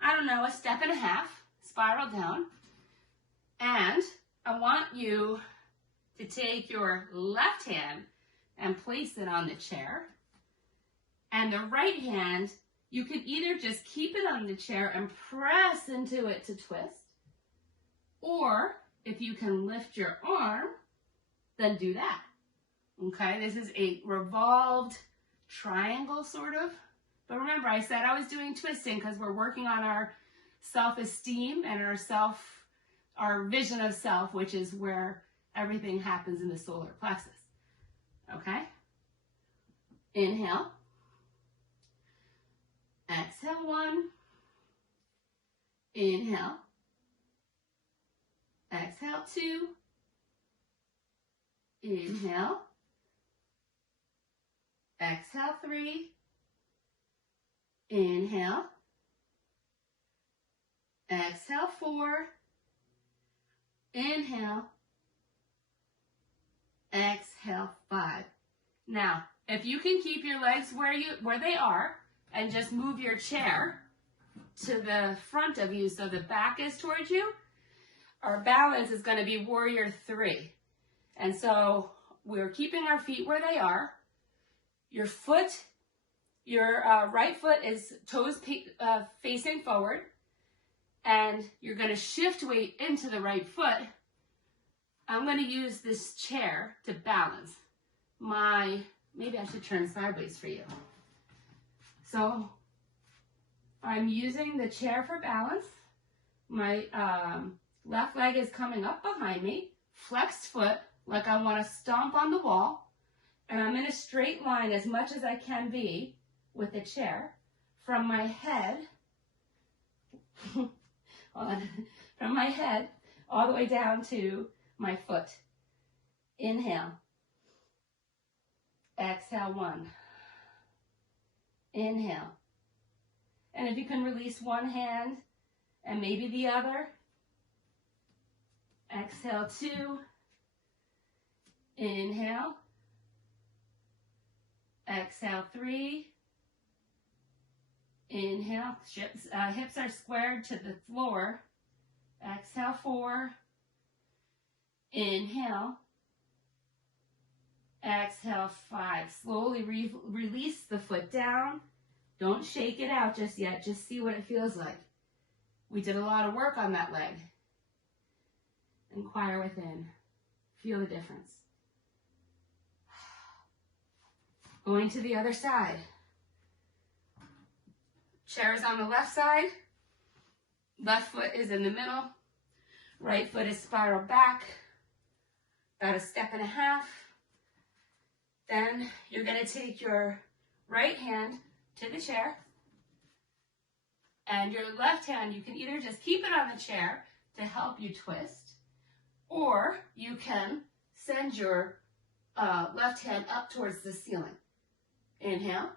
I don't know, a step and a half, spiral down. And I want you to take your left hand and place it on the chair. And the right hand, you can either just keep it on the chair and press into it to twist, or if you can lift your arm, then do that. Okay, this is a revolved triangle sort of. But remember, I said I was doing twisting because we're working on our self-esteem and our vision of self, which is where everything happens in the solar plexus. Okay? Inhale. Exhale 1. Inhale. Exhale 2. Inhale. Exhale 3. Inhale. Exhale 4. Inhale. Exhale 5. Now, if you can keep your legs where they are and just move your chair to the front of you so the back is towards you, our balance is going to be warrior 3. And so we're keeping our feet where they are. Your right foot is toes facing forward, and you're going to shift weight into the right foot. I'm going to use this chair to balance. Maybe I should turn sideways for you. So I'm using the chair for balance. My left leg is coming up behind me, flexed foot, like I want to stomp on the wall. And I'm in a straight line as much as I can be with the chair from my head, from my head all the way down to my foot. Inhale. Exhale 1. Inhale. And if you can release one hand and maybe the other. Exhale 2. Inhale. Exhale 3. Inhale. Hips are squared to the floor. Exhale 4. Inhale. Exhale 5. Slowly release the foot down. Don't shake it out just yet. Just see what it feels like. We did a lot of work on that leg. Inquire within. Feel the difference. Going to the other side. Chair is on the left side. Left foot is in the middle. Right foot is spiral back. About a step and a half. Then you're going to take your right hand to the chair. And your left hand, you can either just keep it on the chair to help you twist, or you can send your left hand up towards the ceiling. Inhale.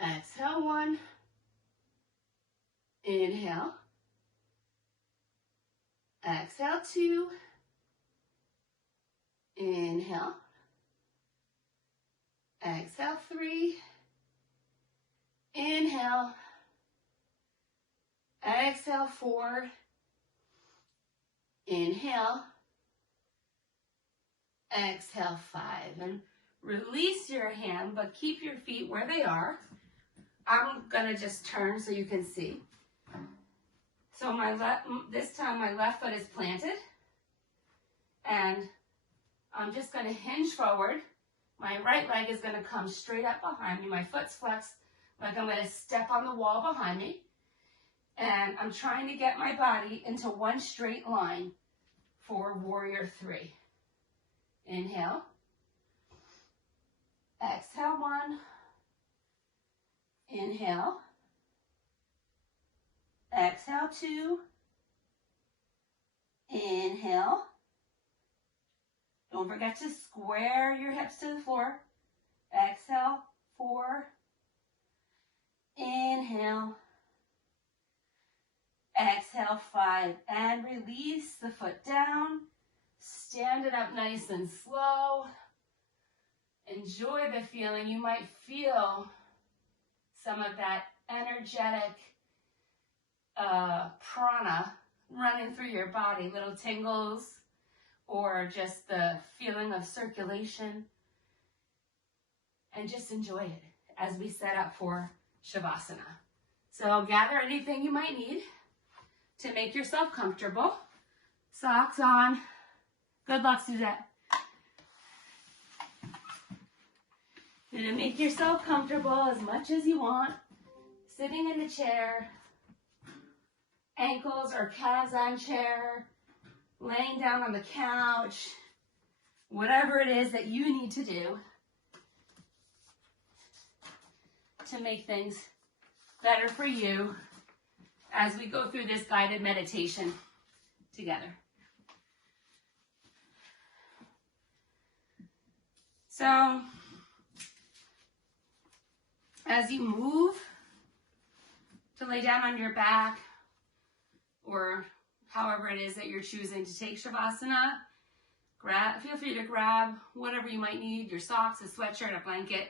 Exhale 1. Inhale. Exhale 2. Inhale. Exhale 3. Inhale. Exhale 4. Inhale. Exhale 5. And release your hand, but keep your feet where they are. I'm going to just turn so you can see. So this time my left foot is planted. And I'm just going to hinge forward. My right leg is going to come straight up behind me. My foot's flexed like I'm going to step on the wall behind me. And I'm trying to get my body into one straight line for warrior 3. Inhale. Exhale 1. Inhale. Exhale 2. Inhale. Don't forget to square your hips to the floor. Exhale 4. Inhale. Exhale 5. And release the foot down. Stand it up nice and slow. Enjoy the feeling. You might feel some of that energetic prana running through your body, little tingles, or just the feeling of circulation. And just enjoy it as we set up for Shavasana. So gather anything you might need to make yourself comfortable. Socks on. Good luck, Suzette. You're going to make yourself comfortable as much as you want. Sitting in the chair, ankles or calves on chair, laying down on the couch, whatever it is that you need to do to make things better for you as we go through this guided meditation together. So, as you move to lay down on your back, or however it is that you're choosing to take Shavasana, feel free to grab whatever you might need, your socks, a sweatshirt, a blanket,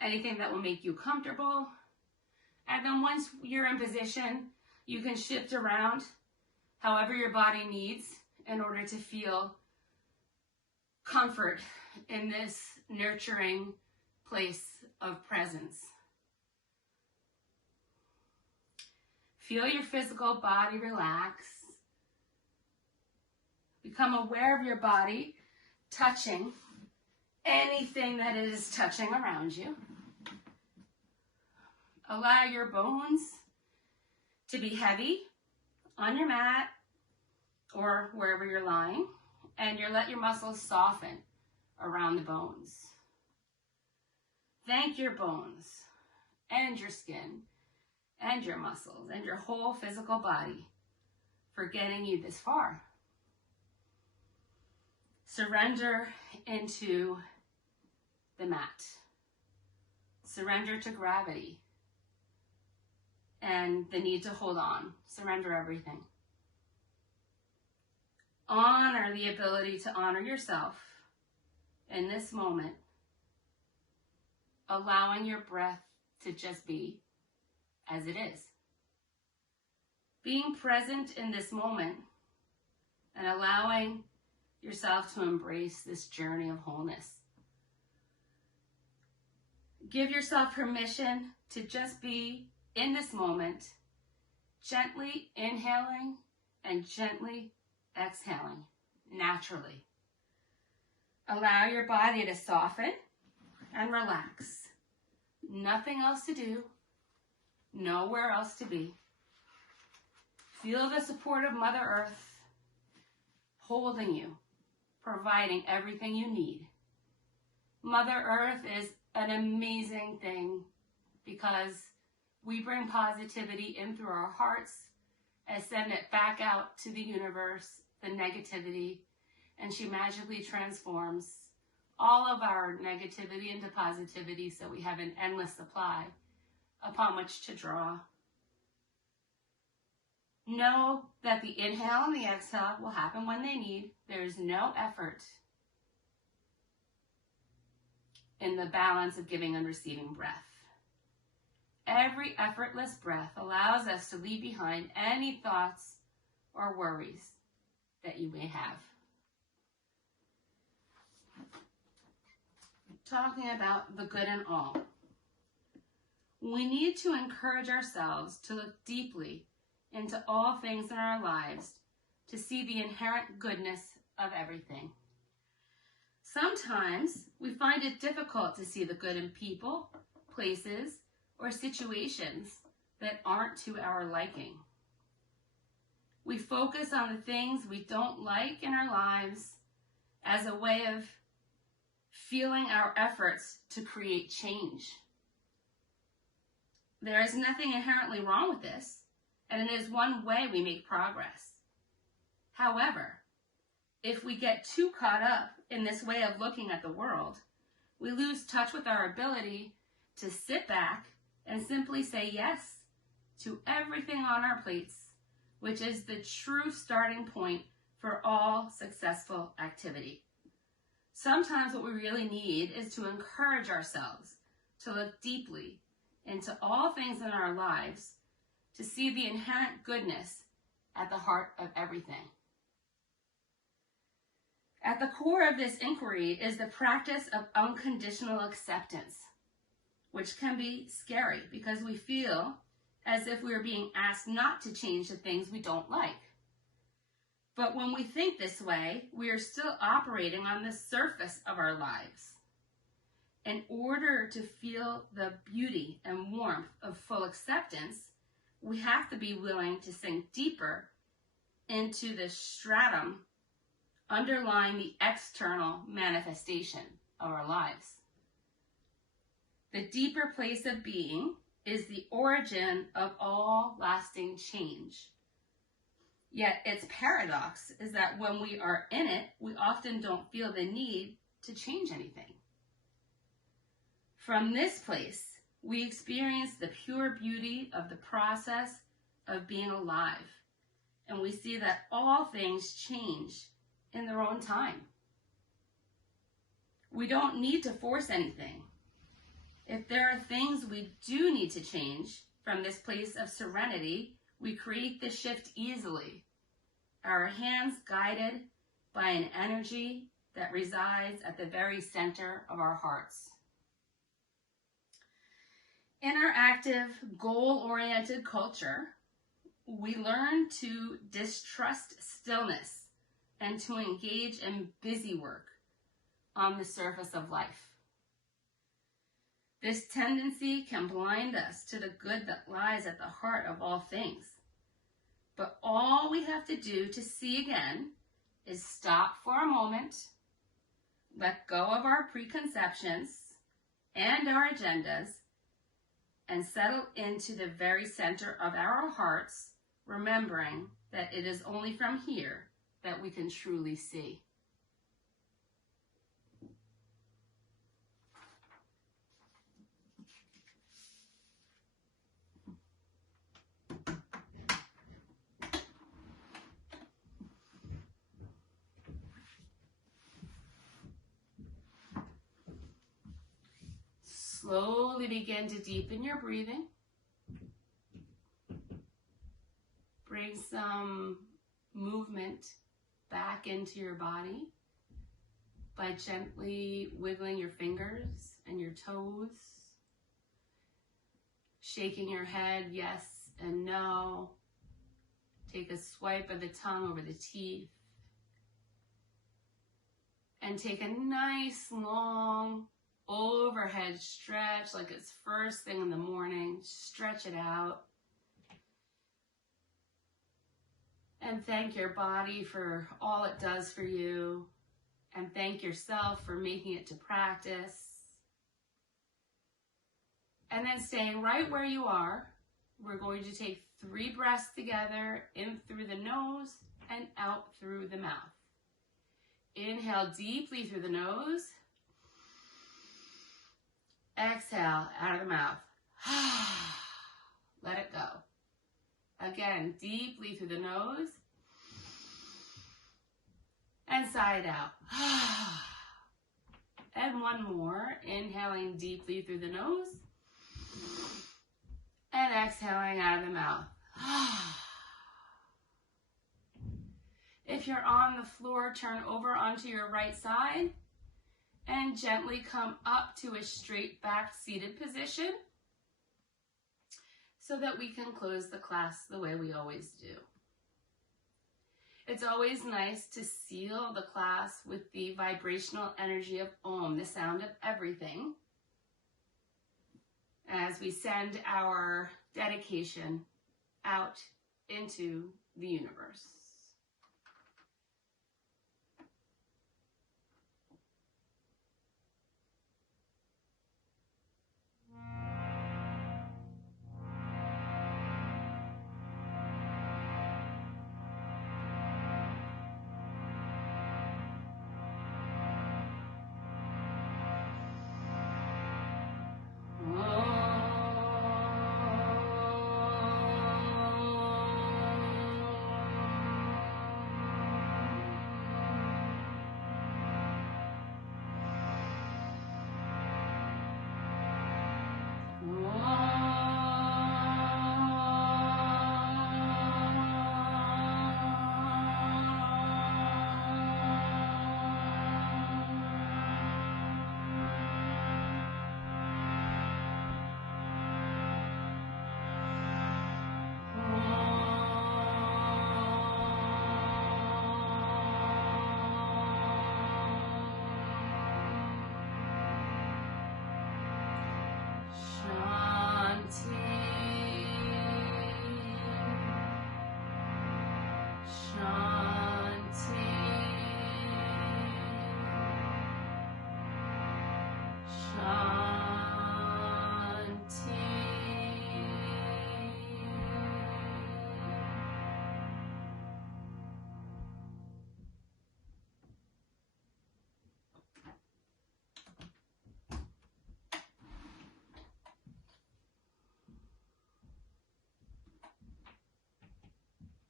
anything that will make you comfortable. And then once you're in position, you can shift around however your body needs in order to feel comfort in this nurturing place of presence. Feel your physical body relax. Become aware of your body touching anything that it is touching around you. Allow your bones to be heavy on your mat or wherever you're lying, and let your muscles soften around the bones. Thank your bones and your skin and your muscles and your whole physical body for getting you this far. Surrender into the mat. Surrender to gravity and the need to hold on. Surrender everything. Honor the ability to honor yourself in this moment, allowing your breath to just be as it is. Being present in this moment and allowing yourself to embrace this journey of wholeness. Give yourself permission to just be in this moment, gently inhaling and gently exhaling naturally. Allow your body to soften and relax. Nothing else to do, nowhere else to be. Feel the support of Mother Earth holding you, providing everything you need. Mother Earth is an amazing thing because we bring positivity in through our hearts and send it back out to the universe, the negativity, and she magically transforms all of our negativity into positivity so we have an endless supply upon which to draw. Know that the inhale and the exhale will happen when they need. There is no effort in the balance of giving and receiving breath. Every effortless breath allows us to leave behind any thoughts or worries that you may have. Talking about the good in all. We need to encourage ourselves to look deeply into all things in our lives to see the inherent goodness of everything. Sometimes we find it difficult to see the good in people, places, or situations that aren't to our liking. We focus on the things we don't like in our lives as a way of feeling our efforts to create change. There is nothing inherently wrong with this, and it is one way we make progress. However, if we get too caught up in this way of looking at the world, we lose touch with our ability to sit back and simply say yes to everything on our plates, which is the true starting point for all successful activity. Sometimes what we really need is to encourage ourselves to look deeply into all things in our lives to see the inherent goodness at the heart of everything. At the core of this inquiry is the practice of unconditional acceptance, which can be scary because we feel as if we are being asked not to change the things we don't like. But when we think this way, we are still operating on the surface of our lives. In order to feel the beauty and warmth of full acceptance, we have to be willing to sink deeper into the stratum underlying the external manifestation of our lives. The deeper place of being is the origin of all lasting change. Yet its paradox is that when we are in it, we often don't feel the need to change anything. From this place, we experience the pure beauty of the process of being alive, and we see that all things change in their own time. We don't need to force anything. If there are things we do need to change, from this place of serenity, we create the shift easily, our hands guided by an energy that resides at the very center of our hearts. In our active, goal-oriented culture, we learn to distrust stillness and to engage in busy work on the surface of life. This tendency can blind us to the good that lies at the heart of all things. But all we have to do to see again is stop for a moment, let go of our preconceptions and our agendas, and settle into the very center of our hearts, remembering that it is only from here that we can truly see. Slowly begin to deepen your breathing. Bring some movement back into your body by gently wiggling your fingers and your toes, shaking your head yes and no. Take a swipe of the tongue over the teeth, and take a nice long overhead stretch like it's first thing in the morning. Stretch it out. And thank your body for all it does for you. And thank yourself for making it to practice. And then staying right where you are, we're going to take 3 breaths together, in through the nose and out through the mouth. Inhale deeply through the nose. Exhale out of the mouth. Let it go. Again, deeply through the nose. And sigh it out. And one more. Inhaling deeply through the nose. And exhaling out of the mouth. If you're on the floor, turn over onto your right side and gently come up to a straight back seated position so that we can close the class the way we always do. It's always nice to seal the class with the vibrational energy of Om, the sound of everything, as we send our dedication out into the universe.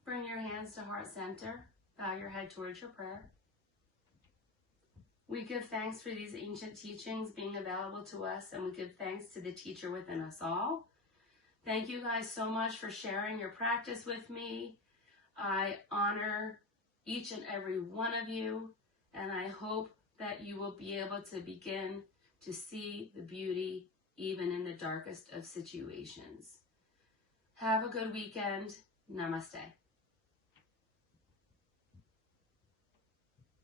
Bring your hands to heart center. Bow your head towards your prayer. We give thanks for these ancient teachings being available to us, and we give thanks to the teacher within us all. Thank you guys so much for sharing your practice with me. I honor each and every one of you, and I hope that you will be able to begin to see the beauty even in the darkest of situations. Have a good weekend. Namaste.